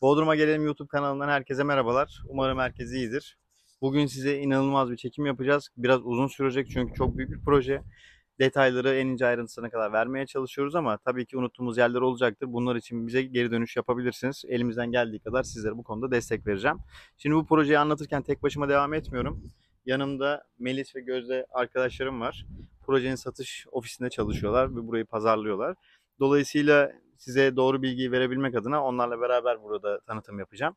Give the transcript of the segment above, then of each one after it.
Bodrum'a Gelelim YouTube kanalından herkese merhabalar. Umarım herkes iyidir. Bugün size inanılmaz bir çekim yapacağız. Biraz uzun sürecek çünkü çok büyük bir proje. Detayları en ince ayrıntısına kadar vermeye çalışıyoruz ama tabii ki unuttuğumuz yerler olacaktır. Bunlar için bize geri dönüş yapabilirsiniz. Elimizden geldiği kadar sizlere bu konuda destek vereceğim. Şimdi bu projeyi anlatırken tek başıma devam etmiyorum. Yanımda Melis ve Gözde arkadaşlarım var. Projenin satış ofisinde çalışıyorlar ve burayı pazarlıyorlar. Dolayısıyla size doğru bilgiyi verebilmek adına onlarla beraber burada tanıtım yapacağım.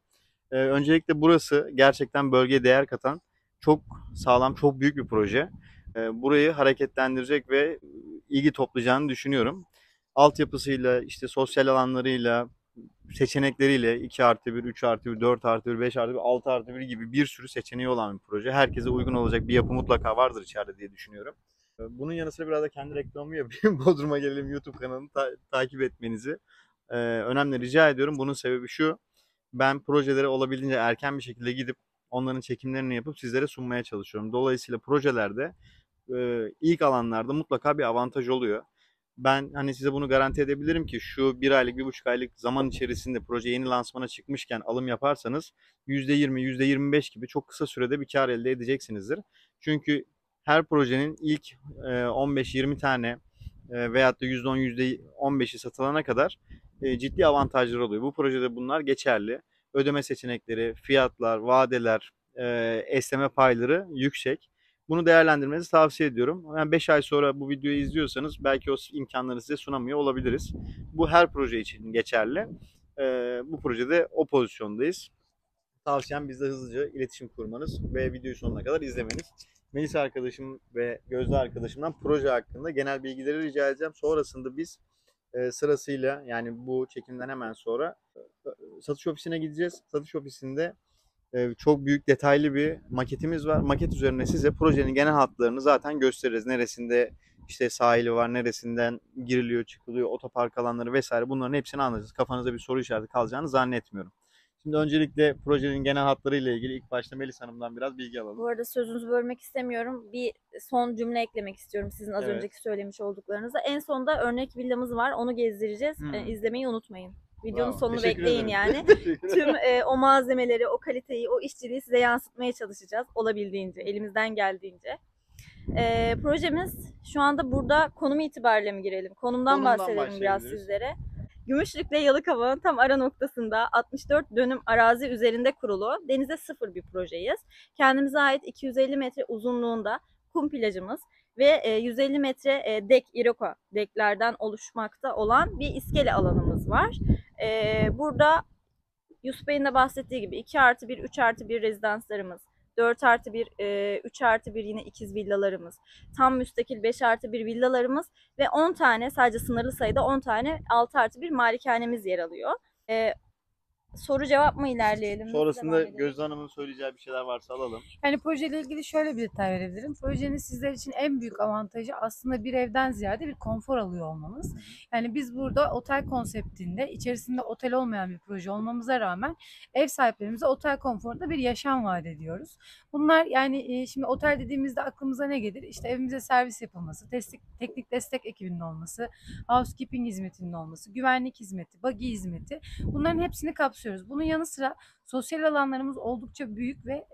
Öncelikle burası gerçekten bölgeye değer katan çok sağlam, çok büyük bir proje. Burayı hareketlendirecek ve ilgi toplayacağını düşünüyorum. Altyapısıyla, işte sosyal alanlarıyla, seçenekleriyle 2 artı bir, 3 artı bir, 4 artı bir, 5 artı bir, 6 artı bir gibi bir sürü seçeneği olan bir proje. Herkese uygun olacak bir yapı mutlaka vardır içeride diye düşünüyorum. Bunun yanı sıra biraz da kendi reklamımı yapayım. Bodrum'a Gelelim YouTube kanalını takip etmenizi önemli rica ediyorum. Bunun sebebi şu. Ben projelere olabildiğince erken bir şekilde gidip onların çekimlerini yapıp sizlere sunmaya çalışıyorum. Dolayısıyla projelerde ilk alanlarda mutlaka bir avantaj oluyor. Ben hani size bunu garanti edebilirim ki şu bir aylık, 1,5 aylık zaman içerisinde proje yeni lansmana çıkmışken alım yaparsanız %20, %25 gibi çok kısa sürede bir kar elde edeceksinizdir. Çünkü her projenin ilk 15-20 tane veyahut da %10, %15'i satılana kadar ciddi avantajları oluyor. Bu projede bunlar geçerli. Ödeme seçenekleri, fiyatlar, vadeler, esneme payları yüksek. Bunu değerlendirmenizi tavsiye ediyorum. Yani 5 ay sonra bu videoyu izliyorsanız belki o imkanları size sunamıyor olabiliriz. Bu her proje için geçerli. Bu projede o pozisyondayız. Tavsiyem bizle hızlıca iletişim kurmanız ve videoyu sonuna kadar izlemeniz. Melisa arkadaşım ve Gözde arkadaşımdan proje hakkında genel bilgileri rica edeceğim. Sonrasında biz sırasıyla yani bu çekimden hemen sonra satış ofisine gideceğiz. Satış ofisinde çok büyük detaylı bir maketimiz var. Maket üzerine size projenin genel hatlarını zaten gösteririz. Neresinde işte sahili var, neresinden giriliyor, çıkılıyor, otopark alanları vesaire bunların hepsini anlatacağız. Kafanızda bir soru işareti kalacağını zannetmiyorum. Şimdi öncelikle projenin genel hatlarıyla ilgili ilk başta Melis Hanım'dan biraz bilgi alalım. Bu arada sözünüzü bölmek istemiyorum. Bir son cümle eklemek istiyorum sizin az Evet. önceki söylemiş olduklarınıza. En sonda örnek villamız var. Onu gezdireceğiz. Hmm, İzlemeyi unutmayın. Videonun bravo. sonunu Teşekkür bekleyin ederim. yani. Tüm Teşekkürler. o malzemeleri, o kaliteyi, o işçiliği size yansıtmaya çalışacağız. Olabildiğince, elimizden geldiğince. Projemiz şu anda burada konum itibariyle mi girelim? Konumdan Konumdan bahsedelim biraz başlayabiliriz. sizlere. Gümüşlük'le Yalıkavak'ın tam ara noktasında 64 dönüm arazi üzerinde kurulu denize sıfır bir projeyiz. Kendimize ait 250 metre uzunluğunda kum plajımız ve 150 metre dek, Iroka deklerden oluşmakta olan bir iskele alanımız var. Burada Yusuf Bey'in de bahsettiği gibi 2 artı bir, 3 artı bir rezidanslarımız, 4 artı bir, 3 artı bir yine ikiz villalarımız, tam müstakil 5 artı bir villalarımız ve 10 tane sadece sınırlı sayıda 10 tane 6 artı bir malikanemiz yer alıyor. E, Soru cevap mı ilerleyelim? Nasıl Sonrasında devam edelim? Gözde Hanım'ın söyleyeceği bir şeyler varsa alalım. Yani projeyle ilgili şöyle bir detay verebilirim. Projenin sizler için en büyük avantajı aslında bir evden ziyade bir konfor alıyor olmanız. Yani biz burada otel konseptinde içerisinde otel olmayan bir proje olmamıza rağmen ev sahiplerimize otel konforunda bir yaşam vaat ediyoruz. Bunlar yani şimdi otel dediğimizde aklımıza ne gelir? İşte evimize servis yapılması, teknik destek ekibinin olması, housekeeping hizmetinin olması, güvenlik hizmeti, buggy hizmeti. Bunların hepsini kapsıyoruz. Bunun yanı sıra sosyal alanlarımız oldukça büyük ve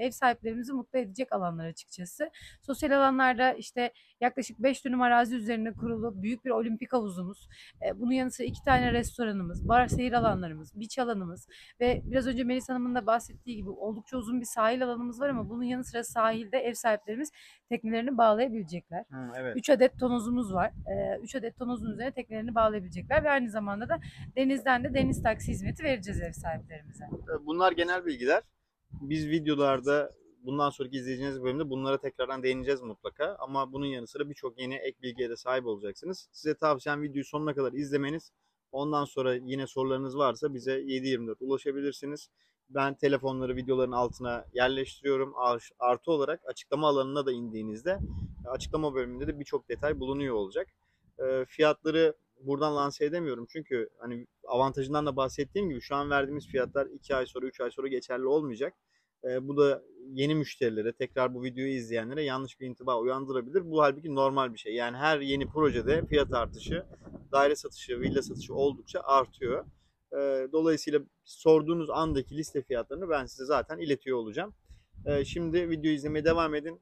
ev sahiplerimizi mutlu edecek alanlar açıkçası. Sosyal alanlarda işte yaklaşık 5 dönüm arazi üzerine kurulu büyük bir olimpik havuzumuz, bunun yanı sıra 2 tane restoranımız, bar seyir alanlarımız, beach alanımız ve biraz önce Melis Hanım'ın da bahsettiği gibi oldukça uzun bir sahil alanımız var ama bunun yanı sıra sahilde ev sahiplerimiz teknelerini bağlayabilecekler. Evet. 3 adet tonozumuz var. 3 adet tonozun üzerine teknelerini bağlayabilecekler ve aynı zamanda da denizden de deniz taksi hizmeti vereceğiz ev sahiplerimize. Bunlar genel bilgiler. Biz videolarda bundan sonraki izleyeceğiniz bölümde bunlara tekrardan değineceğiz mutlaka. Ama bunun yanı sıra birçok yeni ek bilgiye de sahip olacaksınız. Size tavsiyem videoyu sonuna kadar izlemeniz. Ondan sonra yine sorularınız varsa bize 7/24 ulaşabilirsiniz. Ben telefonları videoların altına yerleştiriyorum. Artı olarak açıklama alanına da indiğinizde açıklama bölümünde de birçok detay bulunuyor olacak. Fiyatları buradan lanse edemiyorum. Çünkü hani avantajından da bahsettiğim gibi şu an verdiğimiz fiyatlar 2 ay sonra 3 ay sonra geçerli olmayacak. Bu da yeni müşterilere tekrar bu videoyu izleyenlere yanlış bir intiba uyandırabilir. Bu halbuki normal bir şey. Yani her yeni projede fiyat artışı, daire satışı, villa satışı oldukça artıyor. Dolayısıyla sorduğunuz andaki liste fiyatlarını ben size zaten iletiyor olacağım. Şimdi videoyu izlemeye devam edin.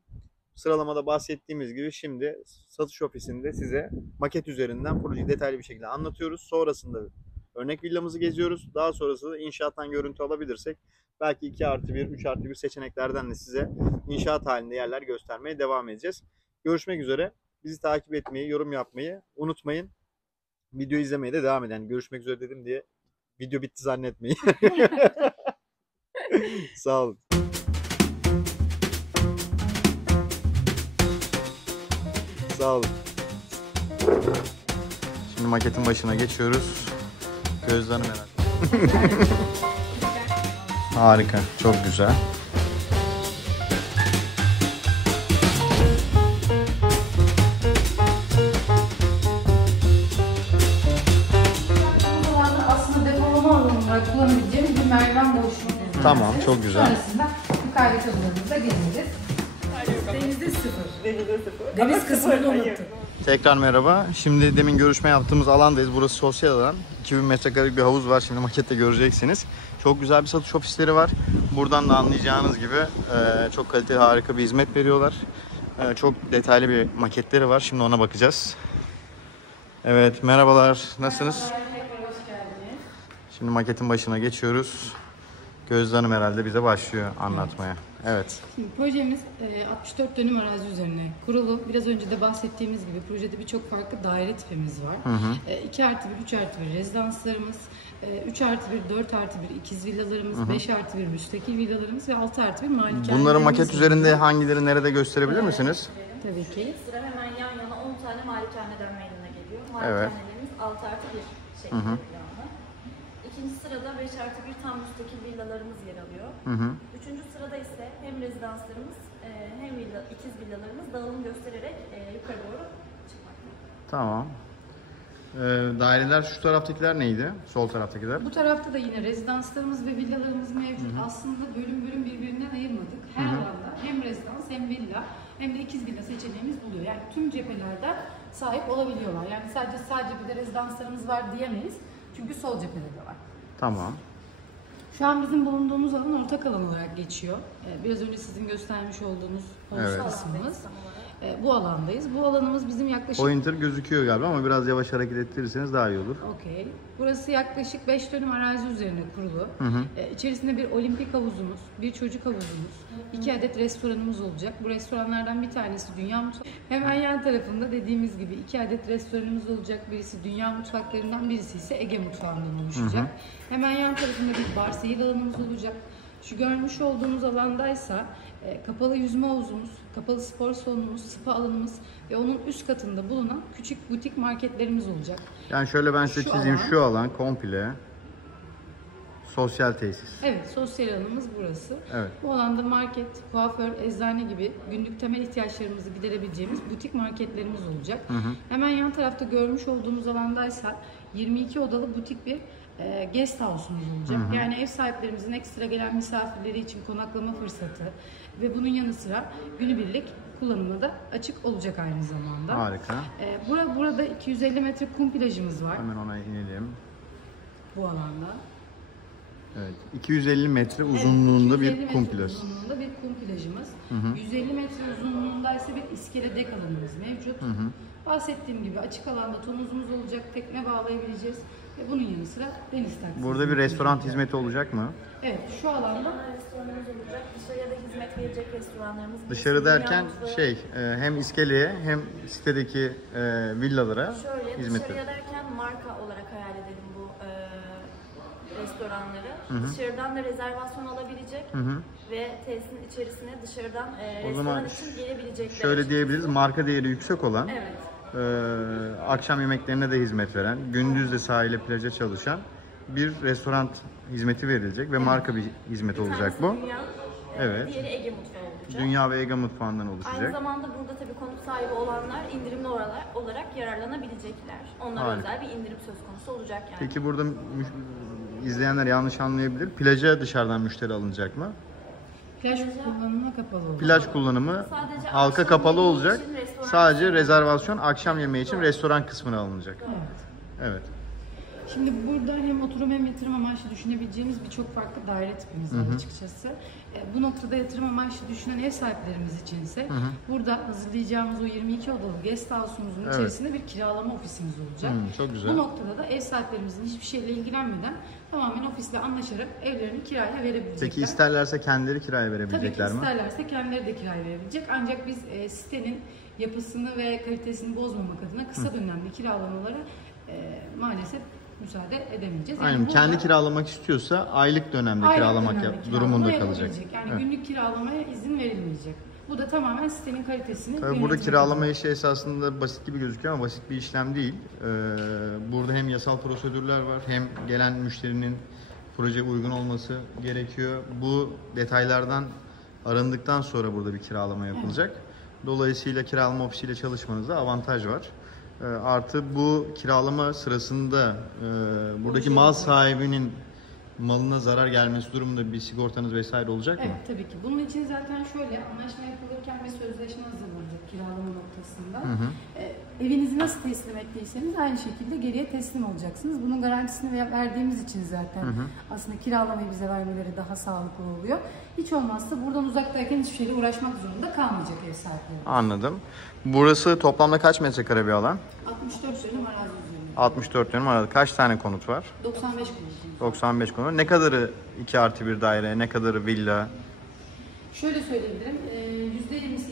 Sıralamada bahsettiğimiz gibi şimdi satış ofisinde size maket üzerinden projeyi detaylı bir şekilde anlatıyoruz. Sonrasında örnek villamızı geziyoruz. Daha sonrasında inşaattan görüntü alabilirsek belki 2+1, 3+1 seçeneklerden de size inşaat halinde yerler göstermeye devam edeceğiz. Görüşmek üzere. Bizi takip etmeyi, yorum yapmayı unutmayın. Video izlemeye de devam edin. Yani görüşmek üzere dedim diye video bitti zannetmeyin. Sağ olun. Sağ olun. Şimdi maketin başına geçiyoruz. Gözde Hanım herhalde. Harika, çok güzel. Aslında depolama alanı olarak kullanabileceğimiz bir merdiven boşluğu. Tamam, çok güzel. Sonrasında yukarıdaki odalarımıza geliriz. Denizde sıfır. Deniz kısmını unuttuk. Tekrar merhaba. Şimdi demin görüşme yaptığımız alandayız. Burası sosyal alan. 2000 metrekarelik bir havuz var. Şimdi makette göreceksiniz. Çok güzel bir satış ofisleri var. Buradan da anlayacağınız gibi çok kaliteli, harika bir hizmet veriyorlar. Çok detaylı bir maketleri var. Şimdi ona bakacağız. Evet, merhabalar. Nasılsınız? Hoş geldiniz. Şimdi maketin başına geçiyoruz. Gözde Hanım herhalde bize başlıyor anlatmaya. Evet. Şimdi projemiz 64 dönüm arazi üzerine kurulu. Biraz önce de bahsettiğimiz gibi projede birçok farklı daire tipimiz var. 2+1, 3+1 rezidanslarımız, 3+1, 4+1 ikiz villalarımız, 5+1 müstakil villalarımız ve 6+1 malikanelerimiz. Bunların maket üzerinde hangileri nerede gösterebilir misiniz? Tabii ki. Sıra hemen yan yana 10 tane malikaneden meydana geliyor. Evet. Malikanelerimiz 6+1 şeklinde planlı. İkinci sırada 5+1 tam müstakil villalarımız yer alıyor. Üçüncü sırada ise hem rezidanslarımız hem ikiz villalarımız dağılım göstererek yukarı doğru çıkmakta. Tamam. Daireler şu taraftakiler neydi? Sol taraftakiler. Bu tarafta da yine rezidanslarımız ve villalarımız mevcut. Aslında bölüm bölüm birbirinden ayırmadık. Her alanda hem rezidans hem villa hem de ikiz villa seçeneğimiz buluyor. Yani tüm cephelerde sahip olabiliyorlar. Yani sadece bir de rezidanslarımız var diyemeyiz. Çünkü sol cephede de var. Tamam. Şu an bizim bulunduğumuz alan ortak alan olarak geçiyor. Biraz önce sizin göstermiş olduğunuz havuz kısmımız. Bu alandayız. Bu alanımız bizim yaklaşık... Pointer gözüküyor galiba ama biraz yavaş hareket ettirirseniz daha iyi olur. Okey. Burası yaklaşık 5 dönüm arazi üzerine kurulu. İçerisinde bir olimpik havuzumuz, bir çocuk havuzumuz, 2 adet restoranımız olacak. Bu restoranlardan bir tanesi Dünya Mutfağı. Hemen yan tarafında dediğimiz gibi 2 adet restoranımız olacak. Birisi Dünya Mutfaklarından, birisi ise Ege Mutfağı'ndan oluşacak. Hemen yan tarafında bir bar seyir alanımız olacak. Şu görmüş olduğunuz alandaysa kapalı yüzme havuzumuz, kapalı spor salonumuz, spa alanımız ve onun üst katında bulunan küçük butik marketlerimiz olacak. Yani şöyle ben size Şu çizeyim. alan- Şu alan komple sosyal tesis. Evet, sosyal alanımız burası. Evet. Bu alanda market, kuaför, eczane gibi günlük temel ihtiyaçlarımızı giderebileceğimiz butik marketlerimiz olacak. Hemen yan tarafta görmüş olduğumuz alandaysa 22 odalı butik bir guest house'umuz olacak. Yani ev sahiplerimizin ekstra gelen misafirleri için konaklama fırsatı ve bunun yanı sıra günübirlik kullanımına da açık olacak aynı zamanda. Harika. Burada 250 metre kum plajımız var Hemen ona inelim. bu alanda. Evet. 250 metre uzunluğunda 250 bir metre kum plajı. uzunluğunda bir kum plajımız. 150 metre uzunluğunda ise bir iskele dek alanımız mevcut. Bahsettiğim gibi açık alanda tonuzumuz olacak, tekne bağlayabileceğiz ve bunun yanı sıra deniz taksisi. Burada bir restoran hizmeti olacak mı? Evet, şu alanda Restoranımız olacak. Dışarıya da hizmet verecek restoranlarımız. Dışarı Dünya derken Mutfağı. hem iskeleye hem sitedeki villalara Şöyle hizmet dışarıya veriyor. derken marka olarak hayal edelim bu restoranları. Dışarıdan da rezervasyon alabilecek ve tesisin içerisine dışarıdan restoran zaman için gelebilecekler. Şöyle diyebiliriz, marka değeri yüksek olan, Evet. akşam yemeklerine de hizmet veren, gündüz de sahile plaja çalışan bir restoran hizmeti verilecek ve marka bir hizmet olacak bu. Tanesi Dünya, Evet. diğeri Ege Mutfağı olacak. Dünya ve Ege mutfağından Aynı oluşacak. zamanda burada tabii konut sahibi olanlar indirimli olarak yararlanabilecekler. Onlara Harika. özel bir indirim söz konusu olacak yani. Peki burada izleyenler yanlış anlayabilir. Plaja dışarıdan müşteri alınacak mı? plaj kullanımına kapalı olacak. Plaj kullanımı Sadece halka akşam kapalı yemeği olacak. için restoran Sadece kısmı. rezervasyon akşam yemeği için restoran kısmına alınacak. Evet. Evet. Şimdi burada hem oturum hem yatırım amaçlı düşünebileceğimiz birçok farklı daire tipimiz var açıkçası. Bu noktada yatırım amaçlı düşünen ev sahiplerimiz içinse burada hazırlayacağımız o 22 odalı guest house'umuzun içerisinde bir kiralama ofisimiz olacak. Çok güzel. Bu noktada da ev sahiplerimizin hiçbir şeyle ilgilenmeden tamamen ofisle anlaşarak evlerini kiraya verebilecekler. Peki isterlerse kendileri kiraya verebilecekler mi? Tabii ki isterlerse kendileri de kiraya verebilecek. Ancak biz sitenin yapısını ve kalitesini bozmamak adına kısa dönemli kiralamalara maalesef müsaade edemeyeceğiz. Aynen. burada Kendi kiralamak istiyorsa aylık dönemde aylık kiralamak dönemli durumunda kiralama kalacak. yapabilecek. Yani Evet. günlük kiralamaya izin verilmeyecek. Bu da tamamen sitenin kalitesini Tabii burada yönetmek kiralama adına. işi esasında basit gibi gözüküyor ama basit bir işlem değil. Burada hem yasal prosedürler var hem gelen müşterinin projeye uygun olması gerekiyor. Bu detaylardan arındıktan sonra burada bir kiralama yapılacak. Dolayısıyla kiralama ofisiyle çalışmanızda avantaj var. Artı bu kiralama sırasında buradaki mal sahibinin malına zarar gelmesi durumunda bir sigortanız vesaire olacak mı? Evet, tabii ki. Bunun için zaten şöyle anlaşma yapılırken bir sözleşme hazırlanacak kiralama noktasında. Evinizi nasıl teslim ettiyseniz aynı şekilde geriye teslim olacaksınız. Bunun garantisini verdiğimiz için zaten aslında kiralamayı bize vermeleri daha sağlıklı oluyor. Hiç olmazsa buradan uzaktayken hiçbir şeyle uğraşmak zorunda kalmayacak ev sahipleri. Anladım. Burası toplamda kaç metrekare bir alan? 64 dönüm arazi üzerinde. 64 dönüm arada. Kaç tane konut var? 95 konut. 95 konut. Ne kadarı 2+1 daire, ne kadarı villa? Şöyle söyleyebilirim. %20'si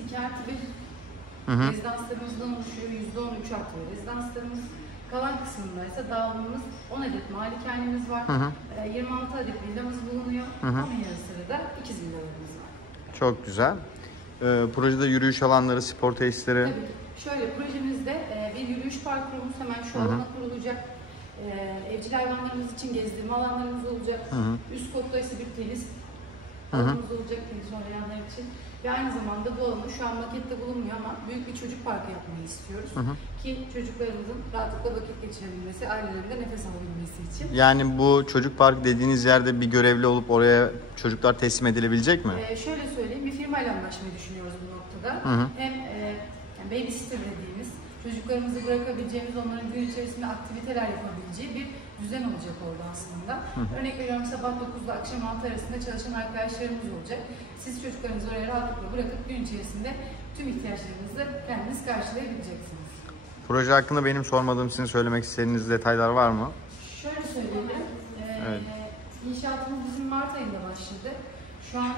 2+1 rezidanslarımızdan oluşuyor. %13 artı rezidanslarımız. Kalan kısmındaysa dağılımımız 10 adet malikanemiz var. 26 adet villamız bulunuyor. Onun yanı sıra da ikiz villalarımız var. Çok güzel. Projede yürüyüş alanları, spor tesisleri. Tabii ki. Şöyle projemizde bir yürüyüş parkurumuz hemen şu alana kurulacak. Evcil hayvanlarımız için gezdirme alanlarımız olacak. Üst kotta ise bir tenis alanımız olacak tenis oynayanlar için. Ve aynı zamanda bu alanı şu an makette bulunmuyor ama büyük bir çocuk parkı yapmayı istiyoruz. Ki çocuklarımızın rahatlıkla vakit geçirebilmesi, ailelerinde nefes alabilmesi için. Yani bu çocuk parkı dediğiniz yerde bir görevli olup oraya çocuklar teslim edilebilecek mi? Şöyle söyleyeyim, bir firmayla anlaşmayı düşünüyoruz bu noktada. Hem yani babysitter dediğimiz, çocuklarımızı bırakabileceğimiz, onların gün içerisinde aktiviteler yapabileceği bir düzen olacak orada aslında. Örnek veriyorum, sabah 9 ile akşam 6 arasında çalışan arkadaşlarımız olacak. Siz çocuklarınızı oraya rahatlıkla bırakıp gün içerisinde tüm ihtiyaçlarınızı kendiniz karşılayabileceksiniz. Proje hakkında benim sormadığım, sizin söylemek istediğiniz detaylar var mı? Şöyle söyleyelim, inşaatımız bizim Mart ayında başladı. Şu an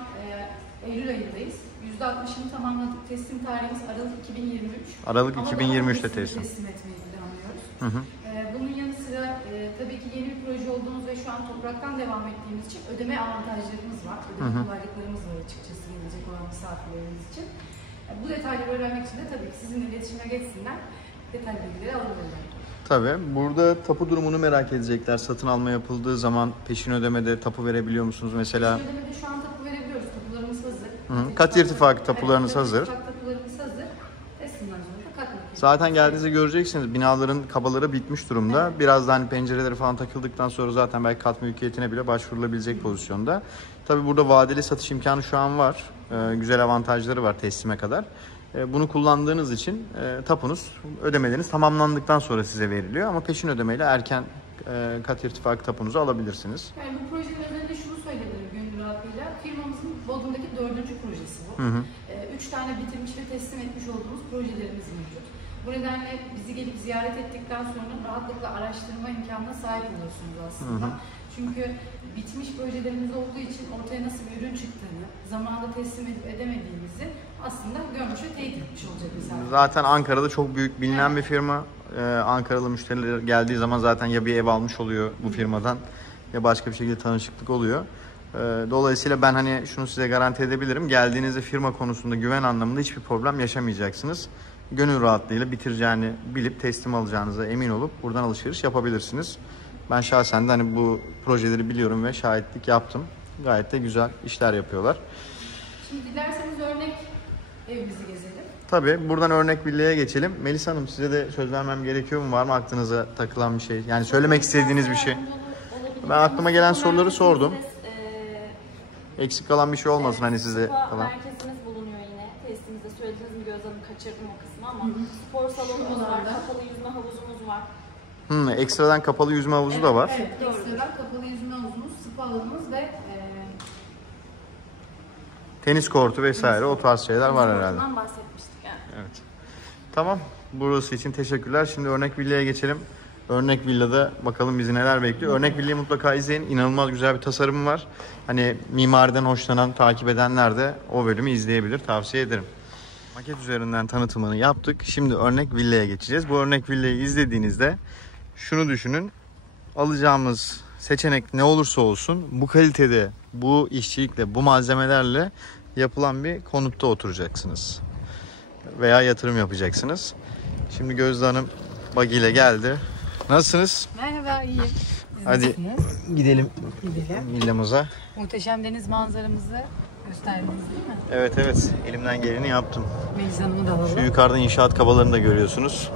Eylül ayındayız. %60'ını tamamladık. Teslim tarihimiz Aralık 2023. Aralık Ama 2023'te daha teslim. teslim etmeyi planlıyoruz. Bunun yanı sıra tabii ki yeni bir proje olduğumuz ve şu an topraktan devam ettiğimiz için ödeme avantajlarımız var. Ödeme kolaylıklarımız var açıkçası gelecek olan misafirlerimiz için. Bu detayları öğrenmek için de tabii ki sizinle iletişime geçsinler. Detaylı bilgileri alabilirler. Tabii. Burada tapu durumunu merak edecekler. Satın alma yapıldığı zaman peşin ödemede tapu verebiliyor musunuz mesela? Peşin ödemede şu an tapu verebiliyoruz. Tapularımız hazır. Kat irtifak tapularınız hazır. Tapularımız hazır. Teslimden sonra da kat makinesi. Zaten geldiğinizde göreceksiniz binaların kabaları bitmiş durumda. Biraz da hani pencereleri falan takıldıktan sonra zaten belki kat mülkiyetine bile başvurulabilecek pozisyonda. Tabii burada vadeli satış imkanı şu an var. Güzel avantajları var teslime kadar. Bunu kullandığınız için tapunuz, ödemeleriniz tamamlandıktan sonra size veriliyor. Ama peşin ödemeyle erken kat irtifak tapunuzu alabilirsiniz. Yani bu projenin üzerinde şunu söyleyebilirim gönül rahatlığıyla. Firmamızın Bodrum'daki 4. projesi bu. 3 tane bitirmiş ve teslim etmiş olduğumuz projelerimiz mevcut. Bu nedenle bizi gelip ziyaret ettikten sonra rahatlıkla araştırma imkanına sahip oluyorsunuz aslında. Çünkü bitmiş projelerimiz olduğu için ortaya nasıl bir ürün çıktığını, zamanında teslim edip edemediğimizi aslında görmüş ve teyit etmiş olacak misafir. Zaten Ankara'da çok büyük bilinen bir firma. Ankaralı müşteriler geldiği zaman zaten ya bir ev almış oluyor bu firmadan ya başka bir şekilde tanışıklık oluyor. Dolayısıyla ben hani şunu size garanti edebilirim. Geldiğinizde firma konusunda güven anlamında hiçbir problem yaşamayacaksınız. Gönül rahatlığıyla bitireceğini bilip teslim alacağınıza emin olup buradan alışveriş yapabilirsiniz. Ben şahsen de hani bu projeleri biliyorum ve şahitlik yaptım. Gayet de güzel işler yapıyorlar. Şimdi dilerseniz örnek evimizi gezelim. Tabii buradan örnek villaya geçelim. Melisa Hanım, size de söz vermem gerekiyor mu? Var mı aklınıza takılan bir şey? Yani söylemek istediğiniz bir şey. Ben aklıma gelen soruları sordum. Eksik kalan bir şey olmasın hani size falan. Merkezimiz bulunuyor yine. Testimizde söylediğiniz gibi Göz Hanım, kaçırdım o kısmı ama spor salonumuz var, kapalı yüzme havuzumuz var. Ekstradan kapalı yüzme havuzu da var. Evet, ekstradan kapalı yüzme havuzumuz, spa alanımız ve Tenis kortu vesaire o tarz şeyler var herhalde. Bundan bahsetmiştik yani. Evet. Tamam. Burası için teşekkürler. Şimdi örnek villaya geçelim. Örnek villada bakalım bizi neler bekliyor. Örnek villayı mutlaka izleyin. İnanılmaz güzel bir tasarımı var. Hani mimariden hoşlanan, takip edenler de o bölümü izleyebilir. Tavsiye ederim. Maket üzerinden tanıtımını yaptık. Şimdi örnek villaya geçeceğiz. Bu örnek villayı izlediğinizde şunu düşünün. Alacağımız seçenek ne olursa olsun bu kalitede, bu işçilikle, bu malzemelerle yapılan bir konutta oturacaksınız. Veya yatırım yapacaksınız. Şimdi Gözde Hanım buggy ile geldi. Nasılsınız? merhaba, iyiyim. Siz Hadi nasılsınız? gidelim Gidelim. villamıza. Muhteşem deniz manzaramızı gösterdiniz değil mi? Evet. Elimden geleni yaptım. Melis Hanım'ı da alalım. Şu yukarıda inşaat kabalarını da görüyorsunuz.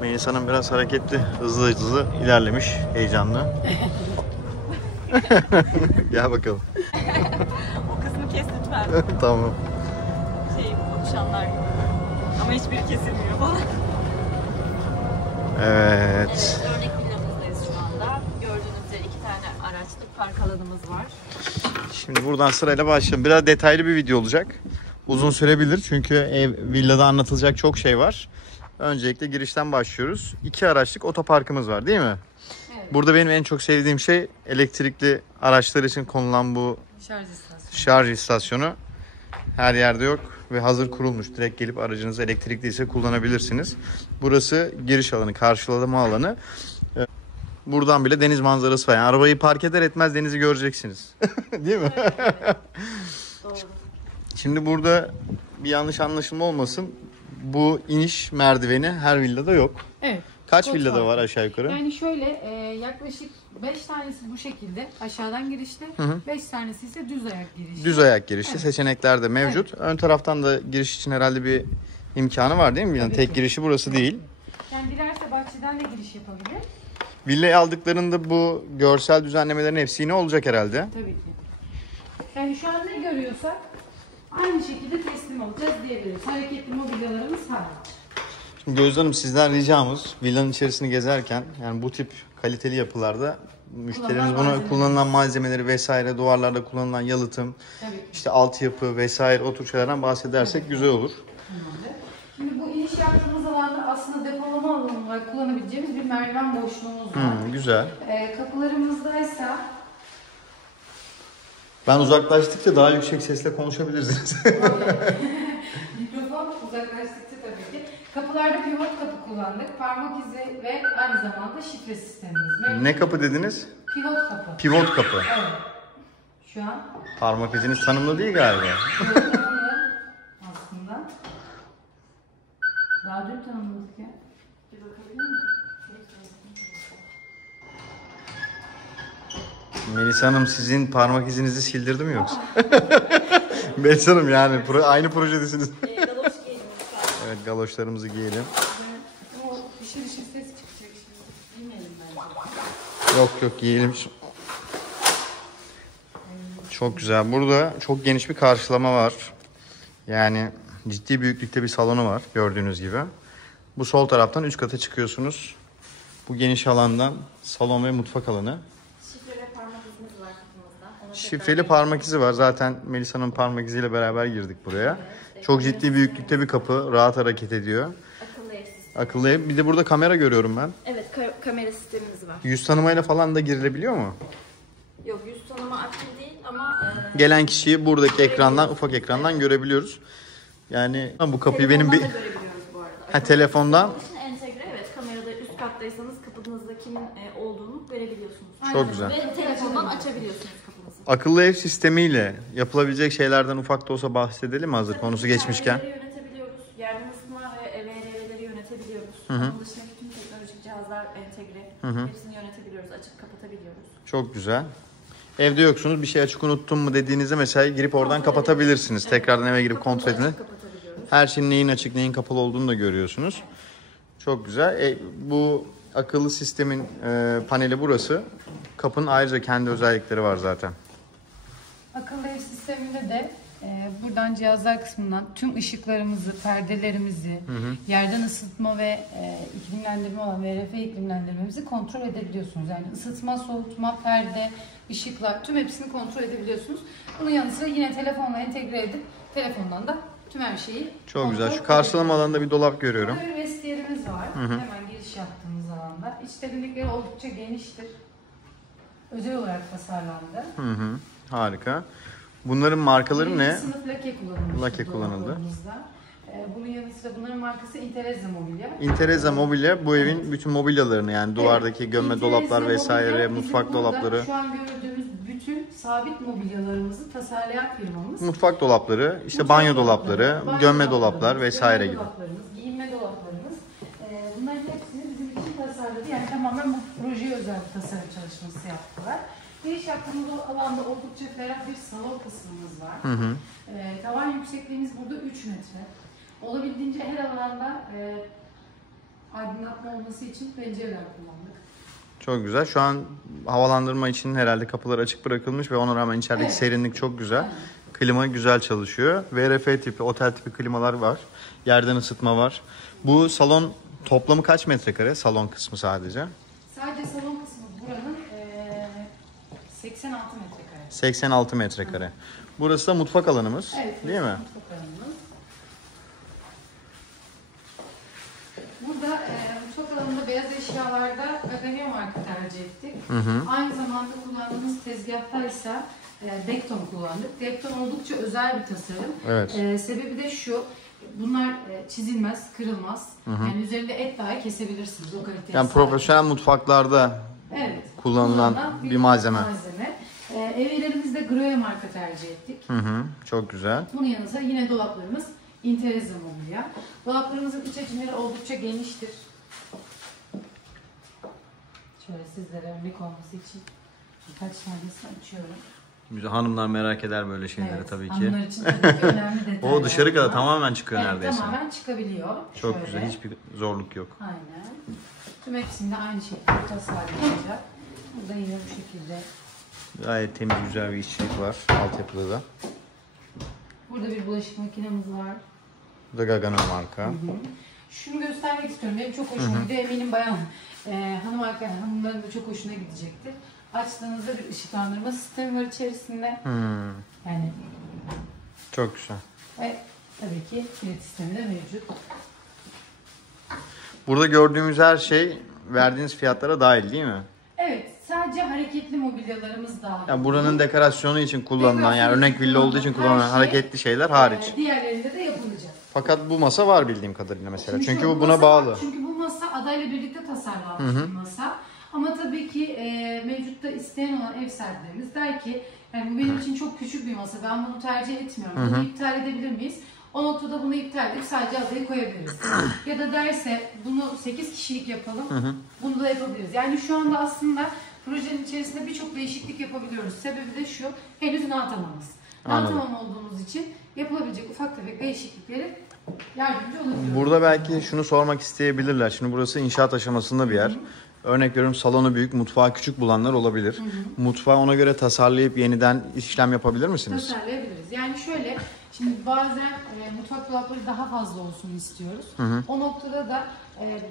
Melis Hanım biraz hareketli, hızlı ilerlemiş, heyecanlı. Gel bakalım. O kısmı kes lütfen. Tamam. Konuşanlar gibi. Ama hiçbiri kesilmiyor falan. Evet. Örnek villamızdayız şu anda. Gördüğünüz üzere 2 tane araçlık park alanımız var. Şimdi buradan sırayla başlayalım. Biraz detaylı bir video olacak. Uzun sürebilir çünkü villada anlatılacak çok şey var. Öncelikle girişten başlıyoruz. 2 araçlık otoparkımız var değil mi? Evet. Burada benim en çok sevdiğim şey elektrikli araçlar için konulan bu Şarj istasyonu. şarj istasyonu. Her yerde yok ve hazır kurulmuş. Direkt gelip aracınız elektrikliyse kullanabilirsiniz. Burası giriş alanı, karşılama alanı. Buradan bile deniz manzarası var. Yani arabayı park eder etmez denizi göreceksiniz. Değil mi? Doğru. Şimdi burada bir yanlış anlaşılma olmasın. Bu iniş merdiveni her villada yok. Evet. Kaç Çok villada farklı. var aşağı yukarı? Yani şöyle yaklaşık 5 tanesi bu şekilde aşağıdan girişte, 5 tanesi ise düz ayak girişte. Düz ayak girişi Evet. seçenekler de mevcut. Ön taraftan da giriş için herhalde bir imkanı var değil mi? Yani Tabii tek ki. girişi burası değil. Yani dilerse bahçeden de giriş yapabilir. Villayı aldıklarında bu görsel düzenlemelerin hepsi yine olacak herhalde. Tabii ki. Yani şu an ne görüyorsak aynı şekilde teslim olacağız diyebiliriz. Hareketli mobilyalarımız hariç. Şimdi Gözde Hanım sizden ricamız villanın içerisini gezerken yani bu tip kaliteli yapılarda müşterimiz kullanılan malzemeleri vesaire, duvarlarda kullanılan yalıtım, Tabii ki. işte altyapı vesaire o tür şeylerden bahsedersek güzel olur. Tamamdır. Şimdi bu iniş yaptığımız alanda aslında depolama alanı olarak kullanabileceğimiz bir merdiven boşluğumuz var. Güzel. Kapılarımızdaysa Ben uzaklaştıkça daha yüksek sesle konuşabilirsiniz. mikrofon uzaklaştıkça tabii ki. Kapılarda pivot kapı kullandık. Parmak izi ve aynı zamanda şifre sistemimiz mevcut. Ne kapı dediniz? Pivot kapı. Pivot kapı. Evet. Şu an Parmak iziniz tanımlı değil galiba. tanımlı aslında. Daha dün tanımladık ya. Bir bakabilir miyim? Melisa Hanım sizin parmak izinizi sildirdi mi yoksa? Melisa Hanım yani aynı projedesiniz. Galoş giyelim lütfen. Evet galoşlarımızı giyelim. O dışarı ses çıkacak şimdi. Bilmeyelim bence. Yok giyelim. Çok güzel. Burada çok geniş bir karşılama var. Yani ciddi büyüklükte bir salonu var gördüğünüz gibi. Bu sol taraftan 3 kata çıkıyorsunuz. Bu geniş alandan salon ve mutfak alanı. Şifre ve parmak izimiz var kapımızda. Ona Şifreli tekrar- parmak izi var. Zaten Melisa'nın parmak iziyle beraber girdik buraya. Çok ciddi büyüklükte bir kapı. Rahat hareket ediyor. Akıllı ev sistemi. Akıllı ev. Bir de burada kamera görüyorum ben. Evet, kamera sistemimiz var. Yüz tanımayla falan da girilebiliyor mu? Yok, yüz tanıma aktif değil ama Gelen kişiyi buradaki ekrandan, ufak ekrandan görebiliyoruz. Yani bu kapıyı benim bir... telefondan da görebiliyoruz bu arada. Ha, telefondan. Onun için entegre, evet, kamerada üst kattaysanız kapınızda kimin olduğunu görebiliyorsunuz. Çok güzel. Ve telefondan açabiliyorsunuz kapınızı. Akıllı ev sistemiyle yapılabilecek şeylerden ufak da olsa bahsedelim mi hazır konusu geçmişken? Perdeleri yönetebiliyoruz, yerden ısıtma ve VRV'leri yönetebiliyoruz. Onun dışında bütün teknolojik cihazlar entegre. Hepsini yönetebiliyoruz, açıp kapatabiliyoruz. Çok güzel. Evde yoksunuz bir şey açık unuttum mu dediğinizde mesela girip oradan kapatabilirsiniz. Tekrardan eve girip kontrol edin. Kapatabiliyoruz. Her şeyin neyin açık neyin kapalı olduğunu da görüyorsunuz. Çok güzel. Bu akıllı sistemin paneli burası. Kapının ayrıca kendi özellikleri var zaten. Akıllı ev sisteminde de Buradan cihazlar kısmından tüm ışıklarımızı, perdelerimizi, yerden ısıtma ve iklimlendirme olan VRF iklimlendirmemizi kontrol edebiliyorsunuz. Yani ısıtma, soğutma, perde, ışıklar tüm hepsini kontrol edebiliyorsunuz. Bunun yanı sıra yine telefonla entegre edip telefondan da tüm her şeyi Çok güzel. Şu karşılama alanında bir dolap görüyorum. Burada bir vestiyerimiz var. Hemen giriş yaptığımız alanda. İç derinlikleri oldukça geniştir. Özel olarak tasarlandı. Harika. Bunların markaları ne? Sınıf lake kullanılmış. Lake kullanıldı. Bunun yanı sıra bunların markası Interezza Mobilya. Interezza Mobilya bu evin bütün mobilyalarını yani duvardaki gömme Interezza dolaplar vesaire, Mobilya, mutfak bizim burada dolapları. Şu an gördüğümüz bütün sabit mobilyalarımızı tasarlayan firmamız. Mutfak dolapları, işte Mutfak banyo dolapları, banyo gömme dolaplar vesaire gömme gibi. dolaplarımız, giyinme dolaplarımız. Bunların hepsini bizim için tasarladı. Yani tamamen bu projeye özel bir tasarım çalışması yaptılar. Giriş yaptığımız alanda oldukça ferah bir salon kısmımız var. Tavan yüksekliğimiz burada 3 metre. Olabildiğince her alanda aydınlatma olması için pencereler kullandık. Çok güzel. Şu an havalandırma için herhalde kapılar açık bırakılmış ve ona rağmen içerideki Evet. serinlik çok güzel. Aynen. Klima güzel çalışıyor. VRF tipi, otel tipi klimalar var. Yerden ısıtma var. Bu salon toplamı kaç metrekare? Salon kısmı sadece. Sadece salon kısmı buranın 86 metrekare. 86 metrekare. Burası da mutfak alanımız, Evet, değil mi? mutfak alanımız. Burada mutfak alanında beyaz eşyalarda Gaganeo marka tercih ettik. Aynı zamanda kullandığımız tezgahta ise Dekton kullandık. Dekton oldukça özel bir tasarım. Evet. Sebebi de şu, bunlar çizilmez, kırılmaz. Yani üzerinde et dahi kesebilirsiniz o kaliteye Yani sahip. profesyonel mutfaklarda Evet, kullanılan bir malzeme. Evlerimizde Grohe marka tercih ettik. Çok güzel. Bunun yanı sıra yine dolaplarımız Interezza Mobilya. Dolaplarımızın iç hacimleri oldukça geniştir. Şöyle sizlere örnek olması için birkaç tanesini açıyorum. Güzel. Hanımlar merak eder böyle şeyleri Evet, tabii ki. hanımlar için tabii ki önemli detaylar. O dışarı kadar bunlar. tamamen çıkıyor Evet, neredeyse. tamamen çıkabiliyor. Çok Şöyle. güzel. Hiçbir zorluk yok. Aynen. Tüm hepsinde aynı şekilde tasarlanacak. Burada yine bu şekilde. Gayet temiz, güzel bir işçilik var altyapıda da. Burada bir bulaşık makinemiz var. Bu da Gagano marka. Şunu göstermek istiyorum. Benim çok hoşuma gidiyor. Eminim bayan hanımların da çok hoşuna gidecektir. Açtığınızda bir ışıklandırma sistemi var içerisinde. Yani Çok güzel. ve tabii ki kilit sistemi de mevcut. Burada gördüğümüz her şey verdiğiniz fiyatlara dahil değil mi? Evet, sadece hareketli mobilyalarımız dahil. Yani buranın dekorasyonu için kullanılan, yani Dekorasyonu örnek için villa olduğu için kullanılan kullanılan her şey, hareketli şeyler hariç. Diğerlerinde de yapılacak. Fakat bu masa var bildiğim kadarıyla mesela. Şimdi Çünkü şu bu buna masa bağlı. var. Çünkü bu masa adayla birlikte tasarlanmış bir masa. Ama tabii ki mevcutta isteyen olan ev sahiplerimiz der ki yani bu benim için çok küçük bir masa. Ben bunu tercih etmiyorum. Bunu iptal edebilir miyiz? O noktada bunu iptal edip sadece adayı koyabiliriz. Ya da derse bunu 8 kişilik yapalım. Bunu da yapabiliriz. Yani şu anda aslında projenin içerisinde birçok değişiklik yapabiliyoruz. Sebebi de şu, henüz tamamız. Tamam olduğumuz için yapılabilecek ufak tefek değişiklikleri yardımcı olabiliyoruz. Burada belki şunu sormak isteyebilirler. Şimdi burası inşaat aşamasında bir yer. Örnek veriyorum, salonu büyük, mutfağı küçük bulanlar olabilir. Mutfağı ona göre tasarlayıp yeniden işlem yapabilir misiniz? Tasarlayabiliriz. Yani şöyle, şimdi bazen mutfak dolapları daha fazla olsun istiyoruz. O noktada da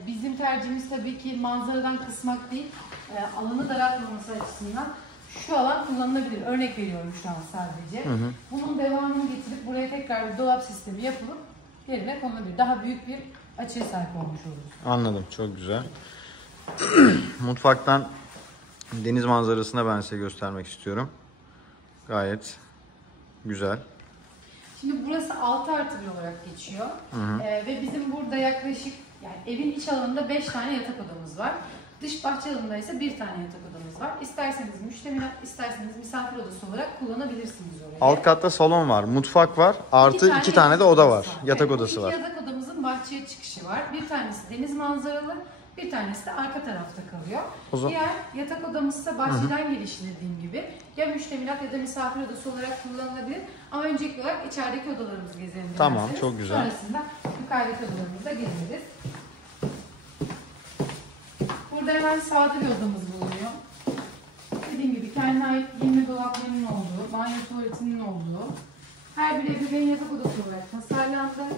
bizim tercihimiz tabii ki manzaradan kısmak değil, alanı daraltmaması açısından şu alan kullanılabilir. Örnek veriyorum şu an sadece. Bunun devamını getirip buraya tekrar bir dolap sistemi yapılıp yerine konulabilir. Daha büyük bir açıya sahip olmuş oluruz. Anladım. Çok güzel. Mutfaktan deniz manzarasını ben size göstermek istiyorum. Gayet güzel. Şimdi burası 6+1 olarak geçiyor. Ve bizim burada yaklaşık yani evin iç alanında 5 tane yatak odamız var. Dış bahçe alanında ise 1 tane yatak odamız var. İsterseniz müştemilat, isterseniz misafir odası olarak kullanabilirsiniz orayı. Alt katta salon var, mutfak var, artı 2 tane de oda var. Yatak Evet, odası var. İki yatak odamızın bahçeye çıkışı var. Bir tanesi deniz manzaralı, bir tanesi de arka tarafta kalıyor. Diğer yatak odamız ise bahçeden girişli dediğim gibi. Ya müştemilat ya da misafir odası olarak kullanılabilir. Ama öncelikli olarak içerideki odalarımızı gezelim. Tamam, dilerseniz. çok güzel. Sonrasında yukarıdaki odalarımızda gezeriz. Burada hemen sağda bir odamız bulunuyor. Dediğim gibi kendine ait giyinme dolaplarının olduğu, banyo tuvaletinin olduğu, her güzel bir ebeveyn yatak odası olarak tasarlandı.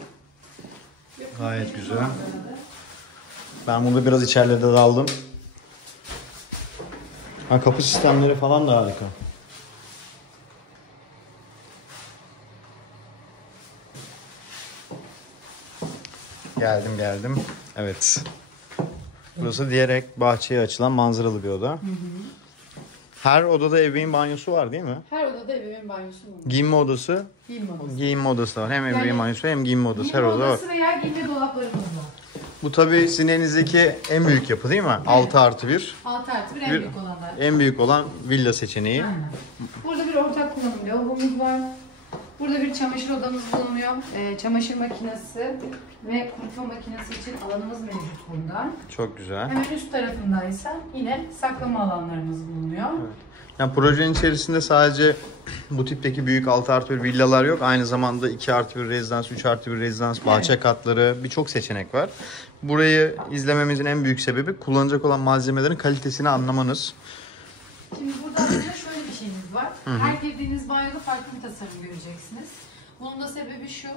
Gayet güzel. Ben burada biraz içerilerde daldım. Ha, kapı sistemleri falan da harika. Geldim. Evet. Burası diyerek bahçeye açılan manzaralı bir oda. Her odada ebeveyn banyosu var değil mi? Her odada ebeveyn banyosu var. Giyinme odası. Giyinme odası da var. Hem ebeveyn Yani banyosu hem giyinme odası. Her Giyinme odada var. odası veya giyinme dolaplarımız var. Bu tabii sizin elinizdeki en büyük yapı değil mi? 6+1. 6+1 en büyük olanlar. En büyük olan villa seçeneği. Aynen. Burada bir ortak kullanım lavabomuz var. Burada bir çamaşır odamız bulunuyor. Çamaşır makinesi ve kurutma makinesi için alanımız mevcut bunda. Çok güzel. Hemen üst tarafında ise yine saklama alanlarımız bulunuyor. Yani projenin içerisinde sadece bu tipteki büyük 6+1 villalar yok. Aynı zamanda 2+1 rezidans, 3+1 rezidans, bahçe katları, birçok seçenek var. Burayı izlememizin en büyük sebebi kullanacak olan malzemelerin kalitesini anlamanız. Şimdi burada aslında şöyle bir şeyimiz var. Her girdiğiniz banyoda farklı bir tasarım göreceksiniz. Bunun da sebebi şu.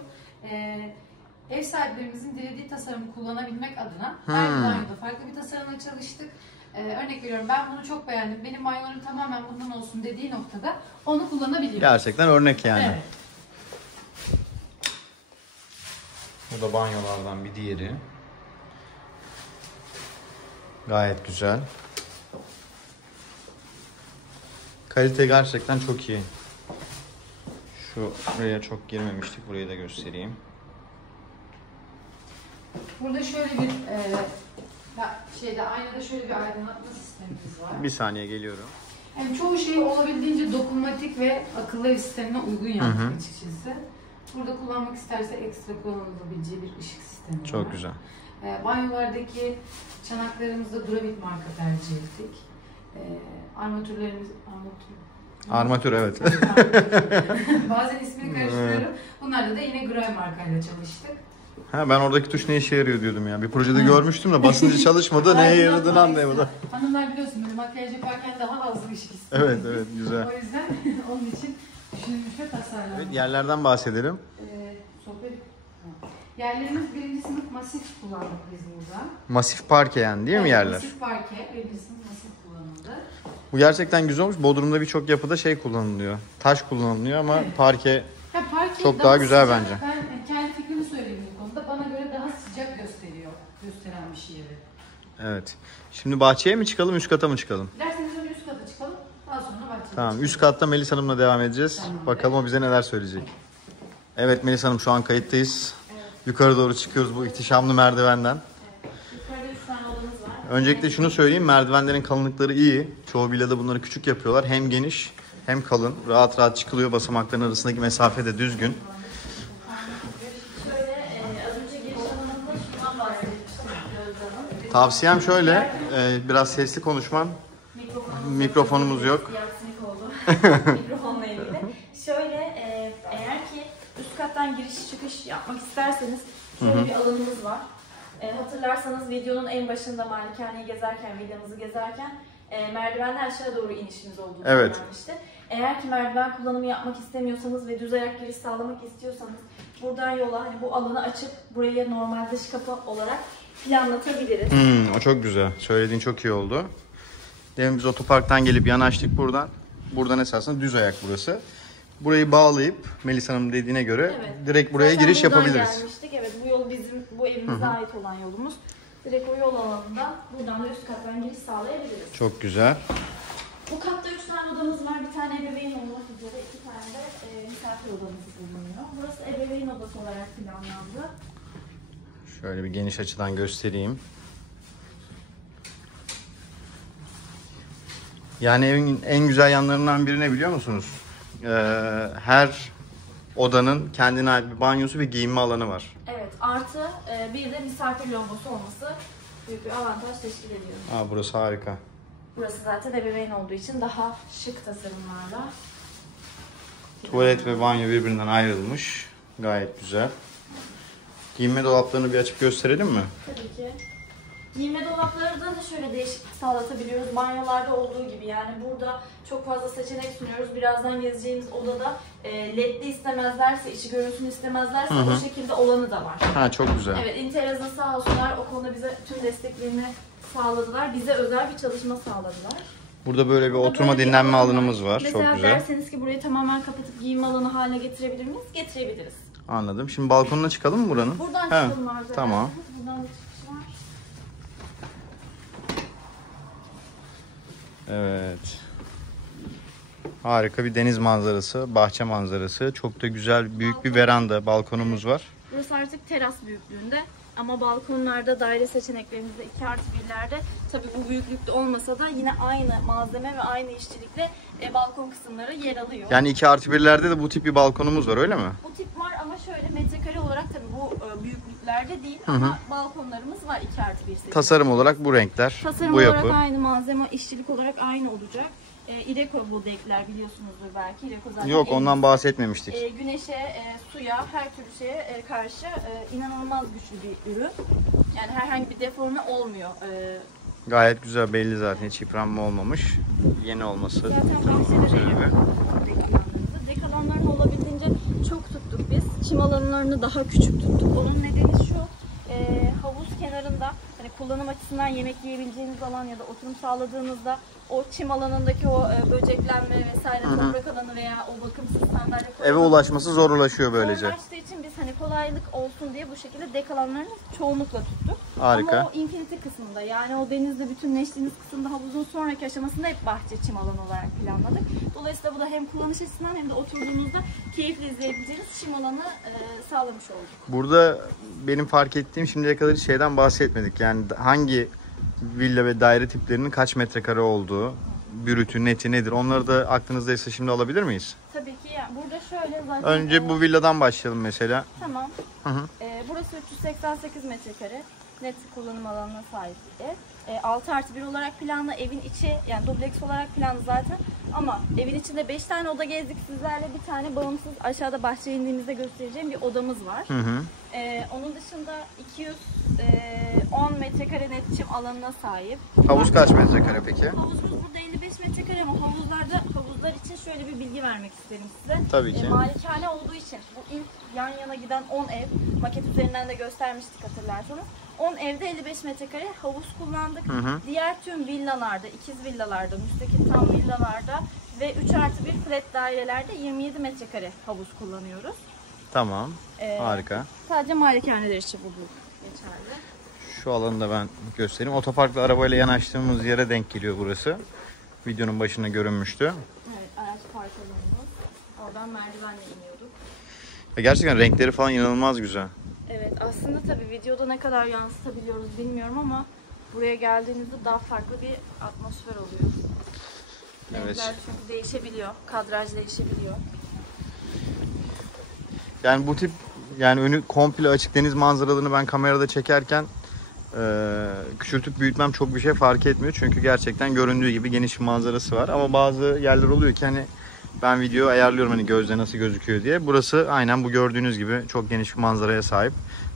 Ev sahiplerimizin dilediği tasarımı kullanabilmek adına her banyoda farklı bir tasarımla çalıştık. Örnek veriyorum, ben bunu çok beğendim, benim banyolarım tamamen bundan olsun dediği noktada onu kullanabiliyor. Gerçekten örnek yani. Evet. Bu da banyolardan bir diğeri. Gayet güzel. Kalite gerçekten çok iyi. Şuraya çok girmemiştik. Burayı da göstereyim. Burada şöyle bir aynada şöyle bir aydınlatma sistemimiz var. Bir saniye geliyorum. Yani çoğu şeyi olabildiğince dokunmatik ve akıllı ev sistemine uygun yaptık açıkçası. Burada kullanmak isterse ekstra kullanılabileceği bir ışık sistemi var. Çok güzel. Banyolardaki çanaklarımızda Duravit marka tercih ettik. Armatür evet. Bazen ismini karıştırıyorum. Bunlarda da yine Gray markayla çalıştık. Ha, ben oradaki tuş ne işe yarıyor diyordum ya. Bir projede görmüştüm de basıncı çalışmadı. Neye yaradığını anlayamadım. Hanımlar biliyorsun böyle makyaj yaparken daha fazla ışık istiyor. Evet güzel. O yüzden onun için düşünülmüş ve tasarlanmış. Evet, yerlerden bahsedelim. Yerlerimiz birinci sınıf masif kullandık biz burada. Masif parke yani değil mi yerler? Masif parke, birinci sınıf masif kullanıldı. Bu gerçekten güzel olmuş. Bodrum'da birçok yapıda şey kullanılıyor. Taş kullanılıyor ama parke Parke çok daha güzel sıcak. bence. Ben kendi fikrimi söyleyeyim bu konuda. Bana göre daha sıcak gösteren bir şey evi. Evet. Şimdi bahçeye mi çıkalım, üst kata mı çıkalım? Dilerseniz önce üst kata çıkalım. Daha sonra bahçeye Tamam, üst katta Melis Hanım'la devam edeceğiz. Tamam. Bakalım o bize neler söyleyecek. Evet Melis Hanım, şu an kayıttayız. Evet. Yukarı doğru çıkıyoruz bu ihtişamlı merdivenden. Yukarıda 3 tane odamız var. Öncelikle şunu söyleyeyim, merdivenlerin kalınlıkları iyi. Çoğu villada bunları küçük yapıyorlar. Hem geniş hem kalın. Rahat rahat çıkılıyor. Basamakların arasındaki mesafe de düzgün. Şöyle az önce giriş alanında şundan bahsetmiştim Gözde Hanım. Tavsiyem şöyle, biraz sesli konuşman. Mikrofonumuz yok. Yaksinik oldu mikrofonla ilgili. Şöyle eğer ki üst kattan giriş çıkış yapmak isterseniz şöyle bir alanımız var. Hatırlarsanız videonun en başında malikaneyi gezerken, villamızı gezerken merdivenle aşağı doğru inişimiz olduğunu Evet. söylenmişti. Eğer ki merdiven kullanımı yapmak istemiyorsanız ve düz ayak giriş sağlamak istiyorsanız buradan yola hani bu alanı açıp buraya normal dış kapı olarak planlatabiliriz. O çok güzel. Söylediğin çok iyi oldu. Demin biz otoparktan gelip yanaştık buradan. Buradan esasında düz ayak burası. Burayı bağlayıp Melis Hanım dediğine göre Evet. direkt buraya Zaten giriş buradan yapabiliriz. Gelmiştik. Evet, bu yol bizim, bu evimize ait olan yolumuz. Direkt o yol alanından buradan da üst kattan giriş sağlayabiliriz. Çok güzel. Bu katta 3 tane odamız var. Bir tane ebeveyn olmak üzere 2 tane de misafir odamız bulunuyor. Burası ebeveyn odası olarak planlandı. Şöyle bir geniş açıdan göstereyim. Yani evin en güzel yanlarından biri ne biliyor musunuz? Her odanın kendine ait bir banyosu ve giyinme alanı var. Evet, artı bir de misafir logosu olması büyük bir avantaj teşkil ediyor. Burası harika. Burası zaten ebeveyn olduğu için daha şık tasarımlarla. Tuvalet ve banyo birbirinden ayrılmış. Gayet güzel. Giyinme dolaplarını bir açıp gösterelim mi? Tabii ki. Giyinme dolaplarında da şöyle değişiklik sağlatabiliyoruz. Banyolarda olduğu gibi, yani burada çok fazla seçenek sunuyoruz. Birazdan gezeceğimiz odada ledli istemezlerse, içi görüntülü istemezlerse o şekilde olanı da var. Ha, çok güzel. Evet, Interaz'a sağ olsunlar, o konuda bize tüm desteklerini sağladılar. Bize özel bir çalışma sağladılar. Burada böyle bir Burada oturma böyle bir dinlenme alan alanımız var. Mesela Çok güzel. derseniz ki burayı tamamen kapatıp giyinme alanı haline getirebilir miyiz? Getirebiliriz. Anladım. Şimdi balkonuna çıkalım mı buranın? Buradan He, çıkalım arzu tamam. ederseniz. Buradan bir çıkış var. Evet. Harika bir deniz manzarası, bahçe manzarası. Çok da güzel, büyük bir veranda, balkonumuz var. Burası artık teras büyüklüğünde. Ama balkonlarda, daire seçeneklerimizde 2+1'lerde tabii bu büyüklükte olmasa da yine aynı malzeme ve aynı işçilikle balkon kısımları yer alıyor. Yani 2+1'lerde de bu tip bir balkonumuz var, öyle mi? Bu tip var ama şöyle metrekare olarak tabii bu büyüklüklerde değil ama balkonlarımız var 2+1 seçenek. Tasarım olarak bu renkler, Tasarım bu olarak yapı. aynı, malzeme, işçilik olarak aynı olacak. İreko bu denkler biliyorsunuzdur belki. İreko zaten Yok, ondan bahsetmemiştik. Güneşe, suya, her türlü şeye karşı inanılmaz güçlü bir ürün. Yani herhangi bir deforme olmuyor. Gayet güzel, belli zaten, hiç yıpranma olmamış. Yeni olması. Zaten bahçede de gibi. dek alanlarını olabildiğince çok tuttuk biz. Çim alanlarını daha küçük tuttuk. Onun nedeni şu, havuz kenarında hani kullanım açısından yemek yiyebileceğiniz alan ya da oturum sağladığınızda o çim alanındaki o böceklenme vesaire toprak alanı veya o bakımsız sandalye Eve ulaşması zorlaşıyor böylece. zorlaştığı için biz hani kolaylık olsun diye bu şekilde dek alanlarını çoğunlukla tuttuk. Harika. Ama o infinity kısmında, yani o denizde bütünleştiğiniz kısımda havuzun sonraki aşamasında hep bahçe çim alanı olarak planladık. Dolayısıyla bu da hem kullanış açısından hem de oturduğunuzda keyifli izleyebileceğiniz çim alanı sağlamış olduk. Burada benim fark ettiğim, şimdiye kadar hiç şeyden bahsetmedik. Yani hangi villa ve daire tiplerinin kaç metrekare olduğu, brütü, neti nedir? Onları da aklınızdaysa şimdi alabilir miyiz? Tabii ki, yani burada şöyle zaten... Önce bu villadan başlayalım mesela. Tamam. Hı hı. Burası 388 metrekare net kullanım alanına sahip bir ev. 6+1 olarak planlı, evin içi yani dubleks olarak planlı zaten. Ama evin içinde 5 tane oda gezdik sizlerle, bir tane bağımsız aşağıda bahçeye indiğimizde göstereceğim bir odamız var. Hı hı. Onun dışında 210 metrekare net çim alanına sahip. Havuz kaç metrekare peki? Havuzumuz burada 55 metrekare ama havuzlar için şöyle bir bilgi vermek isterim size. Tabii ki. Malikane olduğu için bu ilk yan yana giden 10 ev, maket üzerinden de göstermiştik hatırlarsanız. 10 evde 55 metrekare havuz kullandık. Hı hı. Diğer tüm villalarda, ikiz villalarda, müstakil tam villalarda ve 3+1 flat dairelerde 27 metrekare havuz kullanıyoruz. Tamam. Harika. Sadece malikaneler için bu geçerli. Şu alanı da ben göstereyim. Otoparkla arabayla yanaştığımız yere denk geliyor burası. Videonun başında görünmüştü. Evet, araç park alanımız. Oradan merdivenle iniyorduk. Gerçekten renkleri falan inanılmaz güzel. Evet, aslında tabii videoda ne kadar yansıtabiliyoruz bilmiyorum ama buraya geldiğinizde daha farklı bir atmosfer oluyor. Evet. Renkler çünkü değişebiliyor, kadraj değişebiliyor. Yani bu tip, yani önü komple açık deniz manzaralarını ben kamerada çekerken küçültüp büyütmem çok bir şey fark etmiyor. Çünkü gerçekten göründüğü gibi geniş bir manzarası var. Ama bazı yerler oluyor ki hani ben video ayarlıyorum hani gözle nasıl gözüküyor diye. Burası aynen bu gördüğünüz gibi çok geniş bir manzaraya sahip.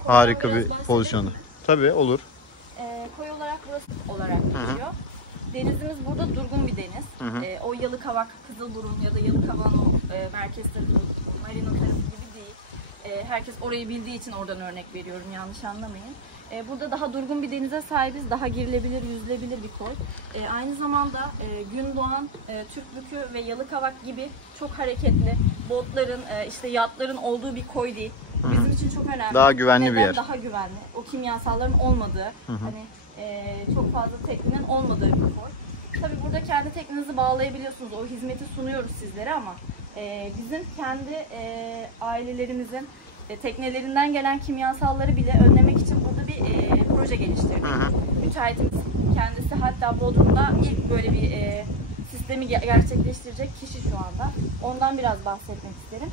Harika bir pozisyonu. Tabii olur. Koy olarak burası olarak geçiyor. Denizimiz burada durgun bir deniz. O Yalıkavak, Kızılburun ya da Yalıkavak'ın o merkez tarafı, marina tarafı gibi değil. Herkes orayı bildiği için oradan örnek veriyorum, yanlış anlamayın. Burada daha durgun bir denize sahibiz. Daha girilebilir, yüzülebilir bir koy. Aynı zamanda Gündoğan, Türkbükü ve Yalıkavak gibi çok hareketli botların, işte yatların olduğu bir koy değil. Bizim için çok önemli. Daha güvenli bir yer. Daha güvenli. O kimyasalların olmadığı, hani çok fazla teknenin olmadığı bir koy. Tabii burada kendi teknenizi bağlayabiliyorsunuz. O hizmeti sunuyoruz sizlere ama bizim kendi ailelerimizin teknelerinden gelen kimyasalları bile önlemek için burada bir proje geliştirdik. Müteahhitimiz kendisi, hatta Bodrum'da ilk böyle bir sistemi gerçekleştirecek kişi şu anda. Ondan biraz bahsetmek isterim.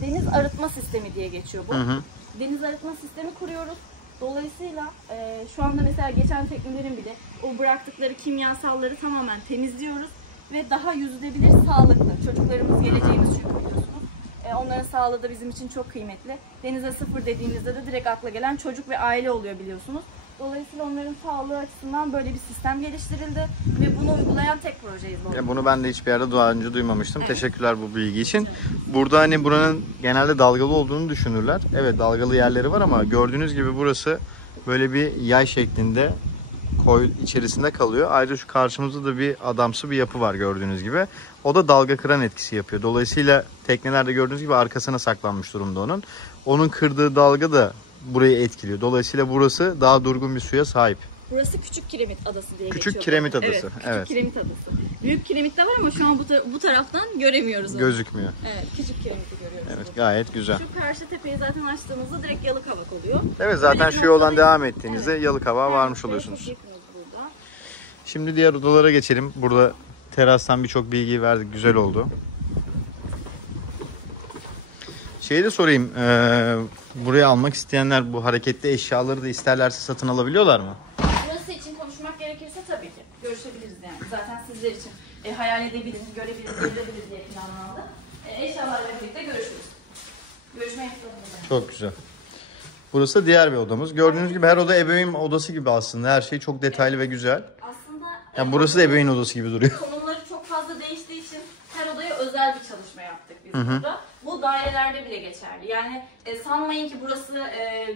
Deniz arıtma sistemi diye geçiyor bu. Deniz arıtma sistemi kuruyoruz. Dolayısıyla şu anda mesela geçen teknelerin bile o bıraktıkları kimyasalları tamamen temizliyoruz ve daha yüzülebilir, sağlıklı. Çocuklarımız geleceğimiz çünkü biliyorsunuz. Onların sağlığı da bizim için çok kıymetli. Denize sıfır dediğinizde de direkt akla gelen çocuk ve aile oluyor biliyorsunuz. Dolayısıyla onların sağlığı açısından böyle bir sistem geliştirildi ve bunu uygulayan tek projeyiz bu. Ya bunu ben de hiçbir yerde daha önce duymamıştım. Teşekkürler bu bilgi için. Burada hani buranın genelde dalgalı olduğunu düşünürler. Evet, dalgalı yerleri var ama gördüğünüz gibi burası böyle bir yay şeklinde koy içerisinde kalıyor. Ayrıca şu karşımızda da bir adamsı bir yapı var gördüğünüz gibi. O da dalga kıran etkisi yapıyor. Dolayısıyla teknelerde gördüğünüz gibi arkasına saklanmış durumda onun. Onun kırdığı dalga da burayı etkiliyor. Dolayısıyla burası daha durgun bir suya sahip. Burası Küçük Kiremit Adası diye geçiyor. Küçük Kiremit Adası. Evet, Küçük Evet. Kiremit Adası. Büyük Kiremit de var ama şu an bu taraftan göremiyoruz onu. Gözükmüyor. Evet, Küçük Kiremit'i görüyoruz. Evet, burada. gayet güzel. Şu karşı tepeyi zaten açtığımızda direkt Yalıkavak oluyor. Evet, zaten Böyle şu bir yoldan noktadayız. devam ettiğinizde Yalıkavak'a Evet, varmış buraya oluyorsunuz. çok yakınız burada. Şimdi diğer odalara geçelim. Burada terastan birçok bilgiyi verdik. Güzel oldu. Şeyi de sorayım. Buraya almak isteyenler bu hareketli eşyaları da isterlerse satın alabiliyorlar mı? Burası için konuşmak gerekirse tabii ki görüşebiliriz yani. Zaten sizler için hayal edebiliriz, görebiliriz, görebiliriz diye planlandı. Eşyalarla birlikte görüşürüz. Görüşmek üzere. Çok güzel. Burası da diğer bir odamız. Gördüğünüz gibi her oda ebeveyn odası gibi aslında. Her şey çok detaylı ve güzel. Aslında Yani burası da ebeveyn odası gibi duruyor. konumları çok fazla değiştiği için her odaya özel bir çalışma yaptık biz burada. Bu dairelerde bile geçerli. Yani sanmayın ki burası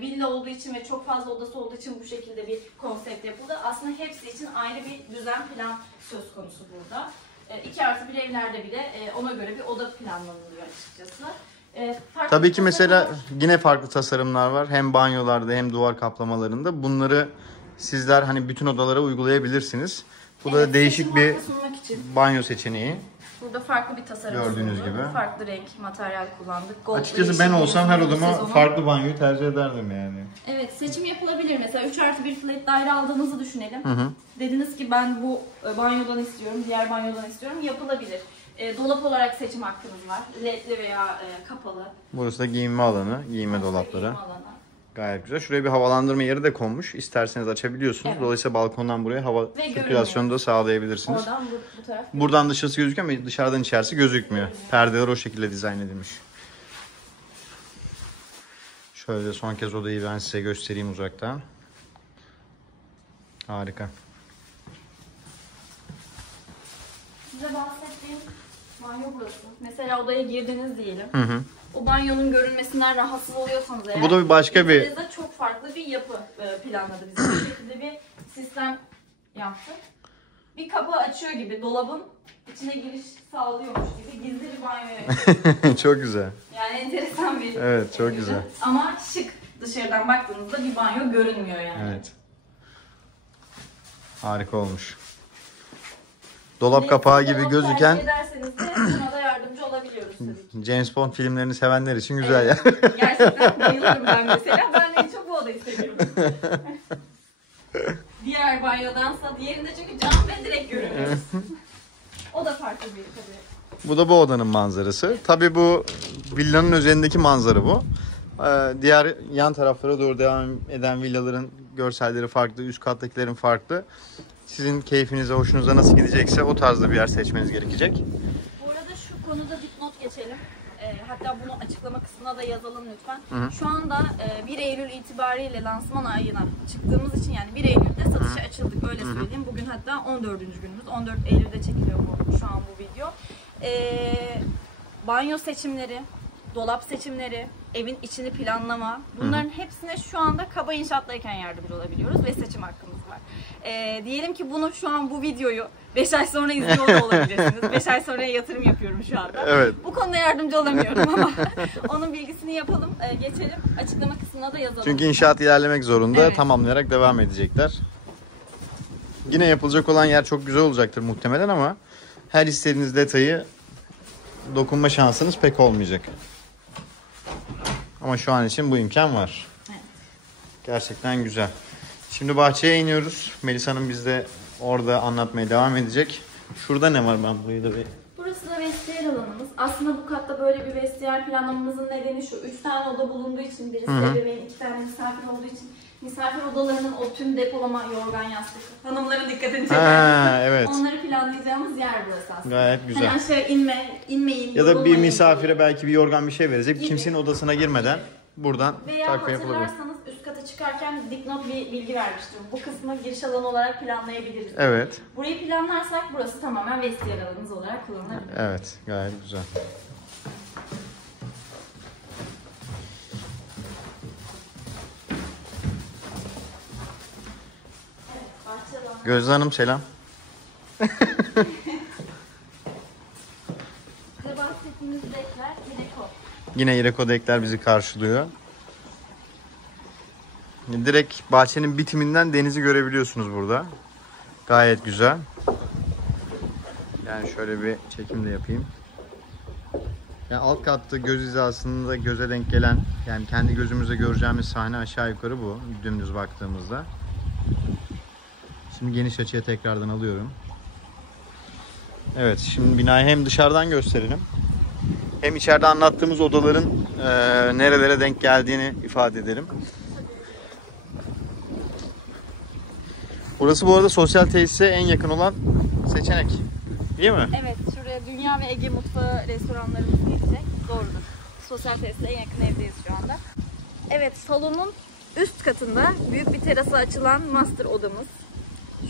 villa olduğu için ve çok fazla odası olduğu için bu şekilde bir konsept yapıldı. Aslında hepsi için ayrı bir düzen plan söz konusu burada. 2+1 evlerde bile ona göre bir oda planlanılıyor açıkçası. Tabii ki mesela yine farklı tasarımlar var. Hem banyolarda hem duvar kaplamalarında. Bunları sizler hani bütün odalara uygulayabilirsiniz. Bu da değişik bir banyo seçeneği. Burada farklı bir tasarım Gördüğünüz sunuldu. gibi. Farklı renk, materyal kullandık. Gold Açıkçası ve ben yeşil olsam her renk odama sezonu. farklı banyoyu tercih ederdim yani. Evet, seçim yapılabilir. Mesela 3+1 flat daire aldığınızı düşünelim. Dediniz ki ben bu banyodan istiyorum, diğer banyodan istiyorum. Yapılabilir. Dolap olarak seçim hakkınız var. LED'li veya kapalı. Burası da giyinme alanı, giyinme dolapları. Giyinme alanı. Gayet güzel. Şuraya bir havalandırma yeri de konmuş. İsterseniz açabiliyorsunuz. Evet. Dolayısıyla balkondan buraya hava sirkülasyonu da sağlayabilirsiniz. Oradan bu taraf. Buradan dışarısı gözüküyor ama dışarıdan içerisi gözükmüyor. Perdeler o şekilde dizayn edilmiş. Şöyle son kez odayı ben size göstereyim uzaktan. Harika. Size bahsettiğim banyo burası. Mesela odaya girdiniz diyelim. Hı hı. O banyonun görünmesinden rahatsız oluyorsanız eğer. Bu da bir başka bir... İçeride çok farklı bir yapı planladı bize. Bu şekilde bir sistem yaptık. Bir kapı açıyor gibi dolabın içine giriş sağlıyormuş gibi gizli bir banyo yapıyor. Çok güzel. Yani enteresan bir Evet, çok şekilde. güzel. Ama şık. Dışarıdan baktığınızda bir banyo görünmüyor yani. Evet. Harika olmuş. Dolap kapağı gibi Dolap gözüken tercih ederseniz de buna da yardımcı olabiliyoruz tabii ki. James Bond filmlerini sevenler için güzel ya. Gerçekten bayılırım ben mesela. Ben en çok bu odayı seviyorum. Diğer banyodansa diğerinde çünkü cam ve direkt görünüyor. O da farklı bir tabii. Bu da bu odanın manzarası. Tabii bu villanın üzerindeki manzara bu. Diğer yan taraflara doğru devam eden villaların görselleri farklı, üst kattakilerin farklı. Sizin keyfinize, hoşunuza nasıl gidecekse o tarzda bir yer seçmeniz gerekecek. Bu arada şu konuda dipnot geçelim. Hatta bunu açıklama kısmına da yazalım lütfen. Hı. Şu anda 1 Eylül itibariyle lansman ayına çıktığımız için yani 1 Eylül'de satışa açıldık öyle söyleyeyim. Bugün hatta 14. günümüz. 14 Eylül'de çekiliyor şu an bu video. Banyo seçimleri, dolap seçimleri, evin içini planlama bunların hepsine şu anda Kaba İnşaat'tayken yardımcı olabiliyoruz ve seçim hakkımız var. Diyelim ki bunu şu an bu videoyu 5 ay sonra izliyor da olabilirsiniz. 5 ay sonraya yatırım yapıyorum şu anda. Evet. Bu konuda yardımcı olamıyorum ama onun bilgisini yapalım, geçelim. Açıklama kısmına da yazalım. Çünkü inşaat ilerlemek zorunda. Evet. Tamamlayarak devam edecekler. Yine yapılacak olan yer çok güzel olacaktır muhtemelen ama her istediğiniz detayı dokunma şansınız pek olmayacak. Ama şu an için bu imkan var. Evet. Gerçekten güzel. Şimdi bahçeye iniyoruz. Melisa Hanım bizde orada anlatmaya devam edecek. Şurada ne var, ben burayı da bir... Burası da vestiyer alanımız. Aslında bu katta böyle bir vestiyer planlamamızın nedeni şu. 3 tane oda bulunduğu için, birisi ebeveyn, 2 tane misafir olduğu için misafir odalarının o tüm depolama, yorgan, yastık, hanımların dikkatini çeker. Evet. Onları planlayacağımız yer burası aslında. Gayet güzel. Hani aşağı inmeyin. Ya da bir yorulmayın. misafire belki bir yorgan bir şey verecek. Gibi. Kimsenin odasına girmeden buradan Veya takviye yapılabilir. hatırlarsanız üst kata kata çıkarken dipnot bir bilgi vermiştim. Bu kısmı giriş alanı olarak planlayabiliriz. Evet. Burayı planlarsak burası tamamen vestiyer alanımız olarak kullanılabilir. Evet, gayet güzel. Bahçe alanı. Gözde Hanım selam. Size bahsettiğimiz dekler Ireco. Yine Ireco dekler bizi karşılıyor. Direkt bahçenin bitiminden denizi görebiliyorsunuz burada. Gayet güzel. Yani şöyle bir çekim de yapayım. Yani alt katta göz hizasında göze denk gelen, yani kendi gözümüzle göreceğimiz sahne aşağı yukarı bu. Dümdüz baktığımızda. Şimdi geniş açıya tekrardan alıyorum. Evet, şimdi binayı hem dışarıdan gösterelim, hem içeride anlattığımız odaların nerelere denk geldiğini ifade edelim. Burası bu arada sosyal tesise en yakın olan seçenek. Değil mi? Evet, şuraya Dünya ve Ege Mutfağı restoranlarımız gelecek. Doğrudur. Sosyal tesise en yakın evdeyiz şu anda. Evet, salonun üst katında büyük bir terasa açılan master odamız.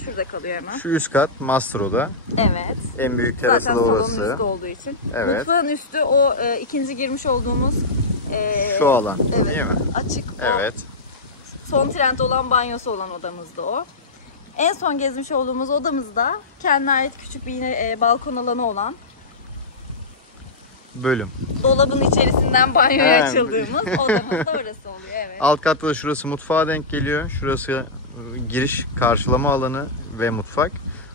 Şurada kalıyor hemen. Şu üst kat master oda. Evet. En büyük Zaten terası da salonun orası. üstü olduğu için. Evet. Mutfağın üstü o ikinci girmiş olduğumuz Şu alan, evet, değil mi? açık. Evet. Son trend olan banyosu olan odamızda o. En son gezmiş olduğumuz odamızda kendine ait küçük bir yine balkon alanı olan, Bölüm. dolabın içerisinden banyoya açıldığımız odamız da orası oluyor. Evet. Alt katta da şurası mutfağa denk geliyor. Şurası giriş, karşılama alanı ve mutfak.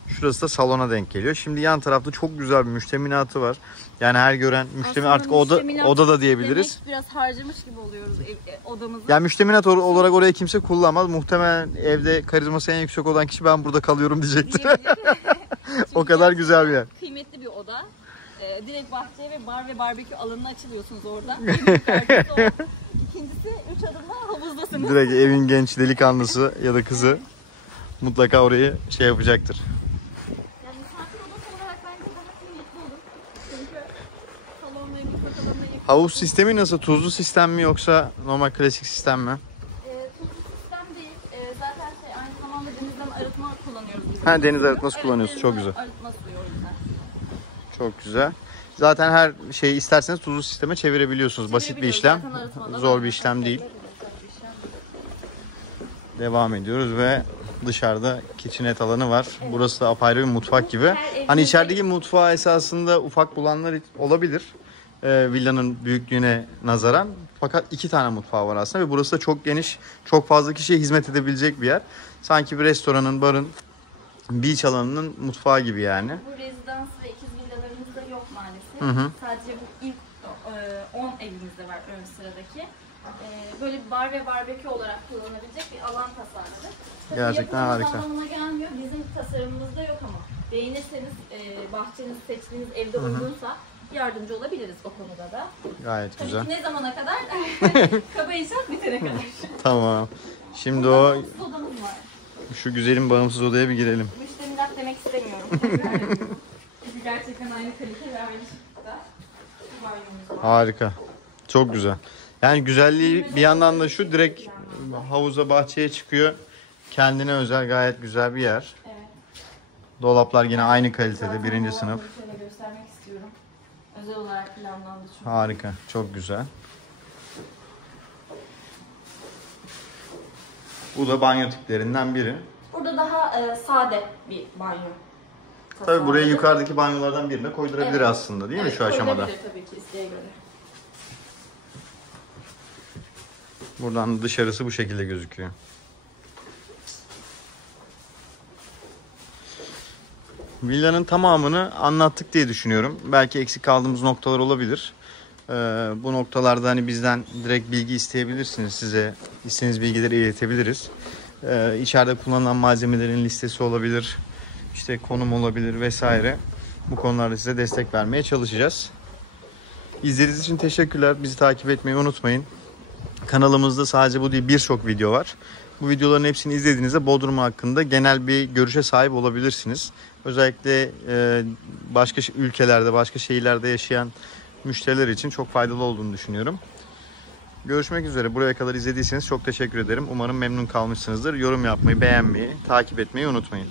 Şurası da salona denk geliyor. Şimdi yan tarafta çok güzel bir müştemilatı var. Yani her gören müştemi Aslında artık müştemilat oda da diyebiliriz. demek biraz harcamış gibi oluyoruz odamızı. Yani müştemilat olarak oraya kimse kullanmaz. Muhtemelen evde karizması en yüksek olan kişi ben burada kalıyorum diyecektir. O kadar güzel bir yer. Kıymetli bir oda. Direkt bahçeye ve bar ve barbekü alanına açılıyorsunuz oradan. İkincisi 3 adımla havuzdasınız. Direkt evin genç delikanlısı ya da kızı mutlaka orayı şey yapacaktır. Yani misafir odası olarak bence daha kıymetli olur. Çünkü salon ve mutfak alanına yakın. Havuz sistemi nasıl? Tuzlu sistem mi yoksa normal klasik sistem mi? Tuzlu sistem değil. Zaten aynı zamanda denizden arıtma kullanıyoruz biz. Ha, deniz arıtması Evet, kullanıyorsunuz. Çok denizden güzel. Arıtma suyu o yüzden. Çok güzel. Zaten her şeyi isterseniz tuzlu sisteme çevirebiliyorsunuz. Basit bir işlem. Zaten arıtmada Zor var. bir işlem değil. Zor bir işlem değil. Devam ediyoruz ve dışarıda kitchenette alanı var. Burası da apayrı bir mutfak gibi. Her Hani evimizde- içerideki mutfağı esasında ufak bulanlar olabilir. Villanın büyüklüğüne nazaran. Fakat 2 tane mutfağı var aslında ve burası da çok geniş, çok fazla kişiye hizmet edebilecek bir yer. Sanki bir restoranın, barın, beach alanının mutfağı gibi yani. Bu rezidans ve ikiz villalarımızda yok maalesef. Hı hı. Sadece bu ilk 10 evimizde var ön sıradaki. Böyle bir bar ve barbekü olarak kullanabilecek bir alan tasarladık. Tabii Gerçekten yapımız harika. anlamına gelmiyor. Bizim tasarımımızda yok ama beğenirseniz bahçeniz seçtiğiniz evde uygunsa yardımcı olabiliriz o konuda da. Gayet Tabii güzel. ki ne zamana kadar? Kaba inşaat bitene kadar. Tamam. Şimdi o Bağımsız odamız var. şu güzelim bağımsız odaya bir girelim. Müştemilat demek istemiyorum. Çünkü gerçekten aynı kalite ve aynı şıklıkta bir banyomuz var. Harika. Çok güzel. Yani güzelliği bir yandan da şu, direkt havuza, bahçeye çıkıyor. Kendine özel gayet güzel bir yer. Evet. Dolaplar yine aynı kalitede, Zaten birinci o sınıf. alanı şöyle göstermek istiyorum. Özel olarak planlandı çünkü. Harika. Çok güzel. Bu da banyo tiplerinden biri. Burada daha sade bir banyo. Tabii buraya yukarıdaki banyolardan birine koydurabilir Evet. aslında, değil mi şu aşamada? Koyulabilir tabii ki isteğe göre. Buradan dışarısı bu şekilde gözüküyor. Villanın tamamını anlattık diye düşünüyorum. Belki eksik kaldığımız noktalar olabilir. Bu noktalarda hani bizden direkt bilgi isteyebilirsiniz. Size istediğiniz bilgileri iletebiliriz. İçeride kullanılan malzemelerin listesi olabilir. İşte konum olabilir vesaire. Bu konularda size destek vermeye çalışacağız. İzlediğiniz için teşekkürler. Bizi takip etmeyi unutmayın. Kanalımızda sadece bu değil, birçok video var. Bu videoların hepsini izlediğinizde Bodrum hakkında genel bir görüşe sahip olabilirsiniz. Özellikle başka ülkelerde, başka şehirlerde yaşayan müşteriler için çok faydalı olduğunu düşünüyorum. Görüşmek üzere. Buraya kadar izlediyseniz çok teşekkür ederim. Umarım memnun kalmışsınızdır. Yorum yapmayı, beğenmeyi, takip etmeyi unutmayın.